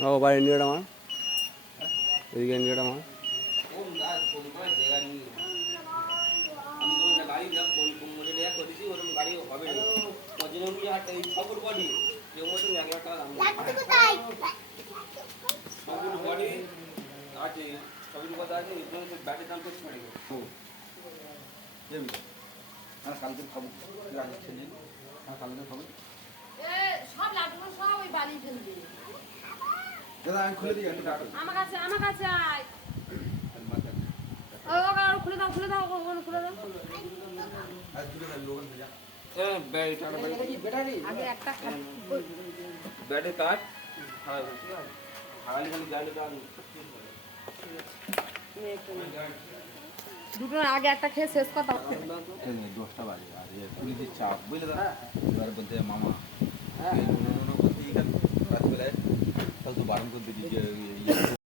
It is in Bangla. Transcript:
ও বাড়ি নিয়ে আমার ওইদিকে নিয়ে আমার কালকে খাবো কালকে খাবো সব লাড্ডু সব ওই বালি ফেলবে। দাদা আমি খুলে দিই আমার কাছে আয় ও খুলে দাও খুলে দাও খুলে দাও আগে একটা ব্যাটে কাট খালি গাড়ি কাট দুটোর আগে একটা খেয়ে শেষ কথা 10টা বাজে আর পুলিশের চাপ বুঝলে দাদা এবার বলতে মামা বলতে এইখানে রাত্রিবেলায় তাহলে তো বারণ করে দিচ্ছি যে